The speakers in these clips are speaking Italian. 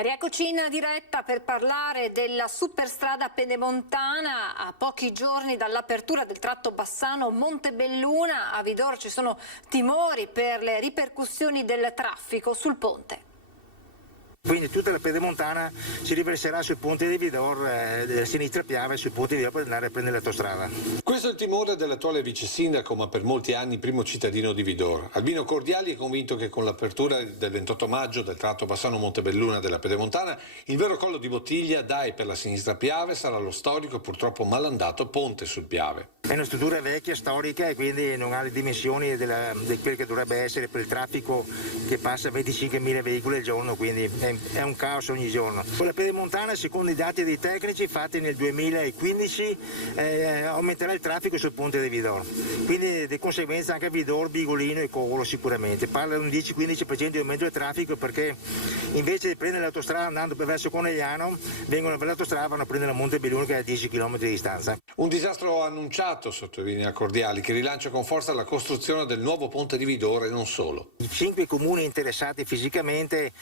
Rieccoci in diretta per parlare della superstrada pedemontana a pochi giorni dall'apertura del tratto Bassano Montebelluna. A Vidor ci sono timori per le ripercussioni del traffico sul ponte. Quindi tutta la pedemontana si riverserà sul ponte di Vidor, della sinistra Piave, sul ponte di Vidor per andare a prendere l'autostrada. Questo è il timore dell'attuale vice sindaco, ma per molti anni primo cittadino di Vidor. Albino Cordiali è convinto che con l'apertura del 28 maggio del tratto Bassano Montebelluna della pedemontana, il vero collo di bottiglia da e per la sinistra Piave sarà lo storico e purtroppo malandato ponte sul Piave. È una struttura vecchia, storica, e quindi non ha le dimensioni di quel che dovrebbe essere per il traffico che passa 25.000 veicoli al giorno, quindi è un caos ogni giorno. Con la pedemontana, secondo i dati dei tecnici fatti nel 2015, aumenterà il traffico sul ponte di Vidor. Quindi di conseguenza anche a Vidor, Bigolino e Covolo sicuramente. Parla di un 10-15% di aumento del traffico, perché invece di prendere l'autostrada andando verso Conegliano, vengono per l'autostrada, vanno a prendere la Montebelluna che è a 10 km di distanza. Un disastro annunciato, sottolinea Cordiali, che rilancia con forza la costruzione del nuovo ponte di Vidor e non solo. I 5 comuni interessati fisicamente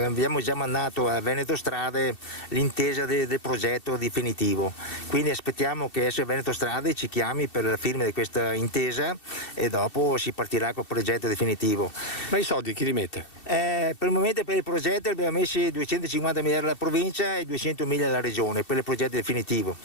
abbiamo già mandato a Veneto Strade l'intesa del progetto definitivo, quindi aspettiamo che adesso Veneto Strade ci chiami per la firma di questa intesa e dopo si partirà col progetto definitivo. Ma i soldi chi li mette? Per il momento per il progetto abbiamo messi 250.000 euro alla provincia e 200.000 alla regione per il progetto definitivo.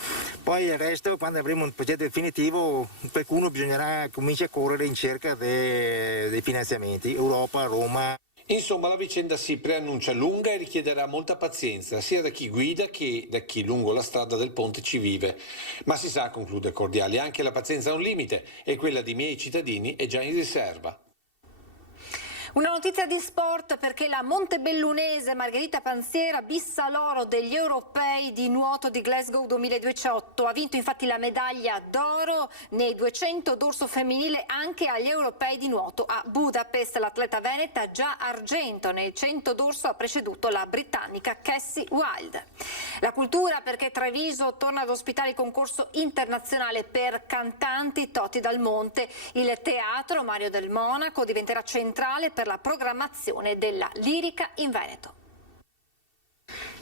Poi il resto, quando avremo un progetto definitivo, qualcuno bisognerà cominciare a correre in cerca dei finanziamenti, Europa, Roma. Insomma, la vicenda si preannuncia lunga e richiederà molta pazienza, sia da chi guida che da chi lungo la strada del ponte ci vive. Ma si sa, conclude Cordiali, anche la pazienza ha un limite e quella di miei cittadini è già in riserva. Una notizia di sport, perché la montebellunese Margherita Panziera bissa l'oro degli europei di nuoto di Glasgow 2018. Ha vinto infatti la medaglia d'oro nei 200 dorso femminile anche agli europei di nuoto a Budapest. L'atleta veneta già argento nei 100 dorso ha preceduto la britannica Cassie Wild. La cultura, perché Treviso torna ad ospitare il concorso internazionale per cantanti Toti dal Monte. Il teatro Mario del Monaco diventerà centrale per la programmazione della lirica in Veneto.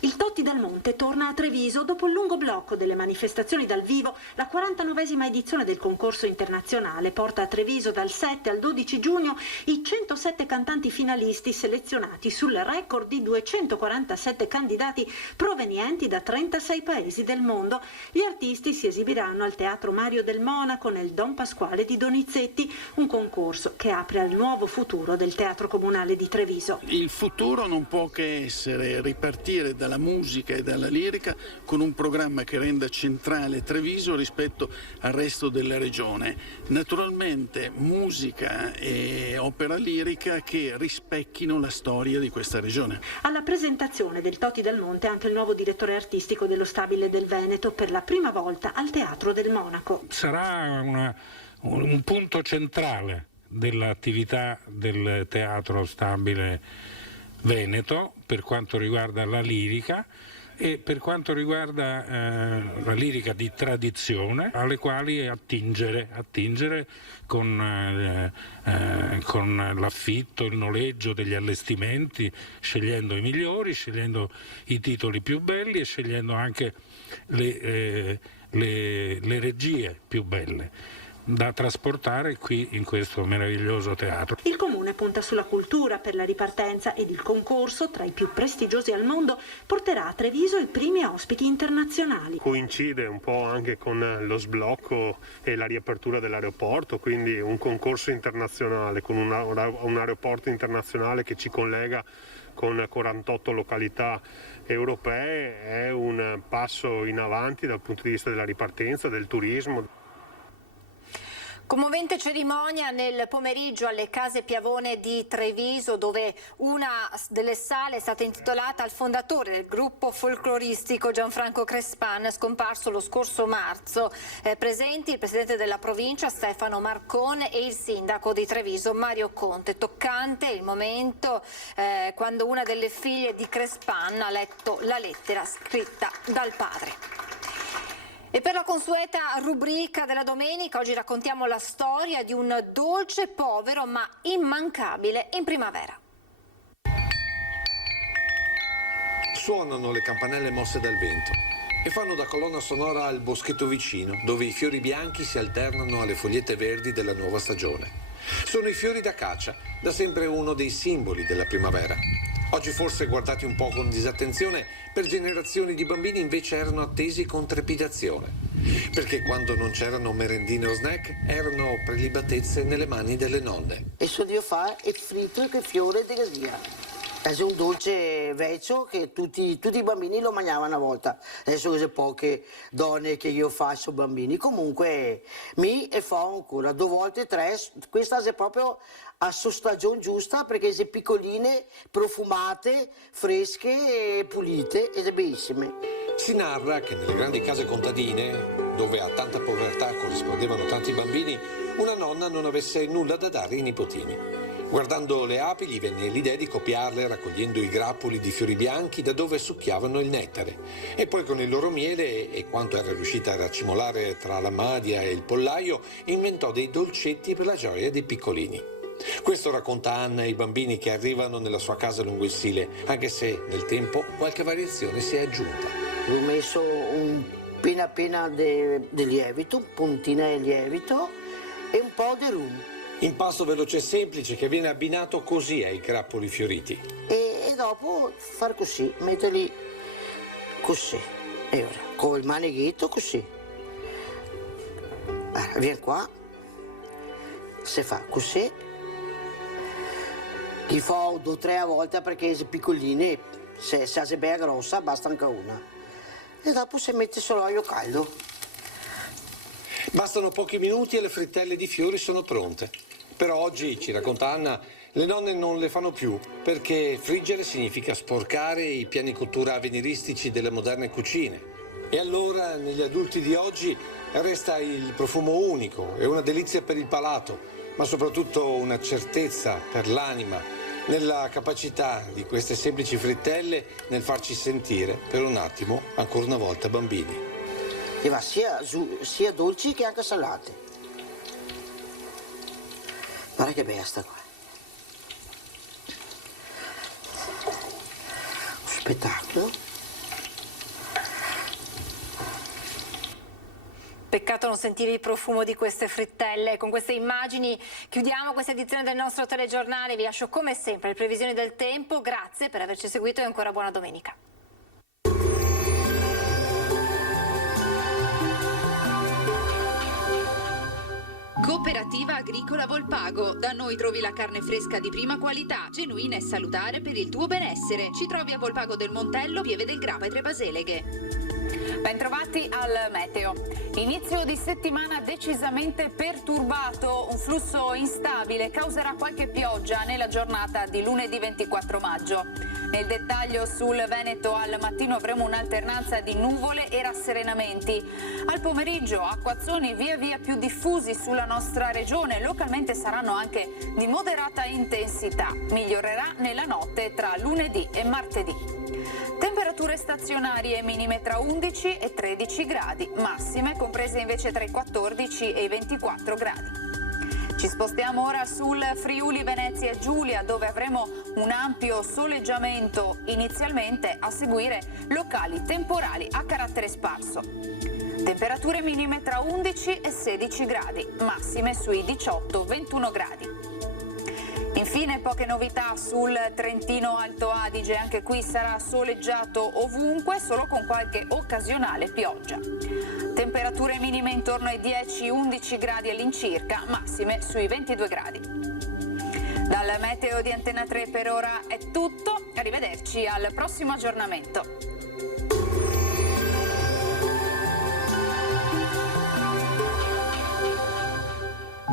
Il Toti dal Monte torna a Treviso dopo il lungo blocco delle manifestazioni dal vivo. La 49esima edizione del concorso internazionale porta a Treviso dal 7 al 12 giugno i 107 cantanti finalisti selezionati sul record di 247 candidati provenienti da 36 paesi del mondo. Gli artisti si esibiranno al Teatro Mario del Monaco nel Don Pasquale di Donizetti, un concorso che apre al nuovo futuro del Teatro Comunale di Treviso. Il futuro non può che essere ripartire dalla musica e dalla lirica con un programma che renda centrale Treviso rispetto al resto della regione. Naturalmente musica e opera lirica che rispecchino la storia di questa regione. Alla presentazione del Toti dal Monte anche il nuovo direttore artistico dello Stabile del Veneto, per la prima volta al Teatro del Monaco. Sarà un punto centrale dell'attività del Teatro Stabile Veneto per quanto riguarda la lirica e per quanto riguarda la lirica di tradizione, alle quali attingere con l'affitto, il noleggio degli allestimenti, scegliendo i migliori, scegliendo i titoli più belli e scegliendo anche le regie più belle da trasportare qui in questo meraviglioso teatro. Il comune punta sulla cultura per la ripartenza ed il concorso, tra i più prestigiosi al mondo, porterà a Treviso i primi ospiti internazionali. Coincide un po' anche con lo sblocco e la riapertura dell'aeroporto, quindi un concorso internazionale con un aeroporto internazionale che ci collega con 48 località europee è un passo in avanti dal punto di vista della ripartenza, del turismo. Commovente cerimonia nel pomeriggio alle Case Piavone di Treviso, dove una delle sale è stata intitolata al fondatore del gruppo folcloristico Gianfranco Crespan, scomparso lo scorso marzo. Presenti il presidente della provincia Stefano Marcone e il sindaco di Treviso Mario Conte. Toccante il momento quando una delle figlie di Crespan ha letto la lettera scritta dal padre. E per la consueta rubrica della domenica oggi raccontiamo la storia di un dolce povero ma immancabile in primavera. Suonano le campanelle mosse dal vento e fanno da colonna sonora al boschetto vicino, dove i fiori bianchi si alternano alle fogliette verdi della nuova stagione. Sono i fiori d'acacia, da sempre uno dei simboli della primavera. Oggi forse guardati un po' con disattenzione, per generazioni di bambini invece erano attesi con trepidazione. Perché quando non c'erano merendine o snack, erano prelibatezze nelle mani delle nonne. E so Dio fa è fritto che fiore di gasia. È un dolce vecchio che tutti i bambini lo mangiavano una volta. Adesso c'è poche donne che io faccio bambini. Comunque mi e fa ancora 2 volte 3. Questa è proprio a sua stagione giusta perché sono piccoline, profumate, fresche e pulite ed è bellissime. Si narra che nelle grandi case contadine, dove a tanta povertà corrispondevano tanti bambini, una nonna non avesse nulla da dare ai nipotini. Guardando le api gli venne l'idea di copiarle raccogliendo i grappoli di fiori bianchi da dove succhiavano il nettare e poi con il loro miele e quanto era riuscita a raccimolare tra la madia e il pollaio inventò dei dolcetti per la gioia dei piccolini. Questo racconta Anna ai bambini che arrivano nella sua casa lungo il Sile, anche se nel tempo qualche variazione si è aggiunta. Ho messo un appena di lievito, un puntina di lievito e un po' di rum. Impasto veloce e semplice che viene abbinato così ai grappoli fioriti. E dopo far così, metterli così. E ora, con il manighetto così. Allora, vieni qua, si fa così. Li fa 2 o 3 volte perché sono piccoline, se è bella grossa basta anche una. E dopo si mette solo l'olio caldo. Bastano pochi minuti e le frittelle di fiori sono pronte. Però oggi, ci racconta Anna, le nonne non le fanno più perché friggere significa sporcare i piani cottura avveniristici delle moderne cucine. E allora negli adulti di oggi resta il profumo unico e una delizia per il palato, ma soprattutto una certezza per l'anima nella capacità di queste semplici frittelle nel farci sentire per un attimo, ancora una volta, bambini. E va sia dolci che anche salate. Guarda che bella sta qua. Spettacolo. Peccato non sentire il profumo di queste frittelle. Con queste immagini chiudiamo questa edizione del nostro telegiornale. Vi lascio come sempre le previsioni del tempo. Grazie per averci seguito e ancora buona domenica. Cooperativa Agricola Volpago. Da noi trovi la carne fresca di prima qualità, genuina e salutare per il tuo benessere. Ci trovi a Volpago del Montello, Pieve del Grappa e Tre Baseleghe. Bentrovati al meteo. Inizio di settimana decisamente perturbato, un flusso instabile causerà qualche pioggia nella giornata di lunedì 24 maggio. Nel dettaglio sul Veneto al mattino avremo un'alternanza di nuvole e rasserenamenti. Al pomeriggio acquazzoni via via più diffusi sulla nostra regione, localmente saranno anche di moderata intensità. Migliorerà nella notte tra lunedì e martedì. Temperature stazionarie minime tra 11 e 13 gradi, massime comprese invece tra i 14 e i 24 gradi. Ci spostiamo ora sul Friuli Venezia Giulia, dove avremo un ampio soleggiamento, inizialmente a seguire locali temporali a carattere sparso. Temperature minime tra 11 e 16 gradi, massime sui 18-21 gradi. Infine poche novità sul Trentino Alto Adige, anche qui sarà soleggiato ovunque, solo con qualche occasionale pioggia. Temperature minime intorno ai 10-11 gradi all'incirca, massime sui 22 gradi. Dal meteo di Antena 3 per ora è tutto, arrivederci al prossimo aggiornamento.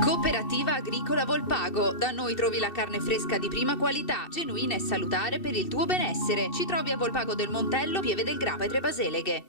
Cooperativa Agricola Volpago. Da noi trovi la carne fresca di prima qualità, genuina e salutare per il tuo benessere. Ci trovi a Volpago del Montello, Pieve del Grappa e Tre Baseleghe.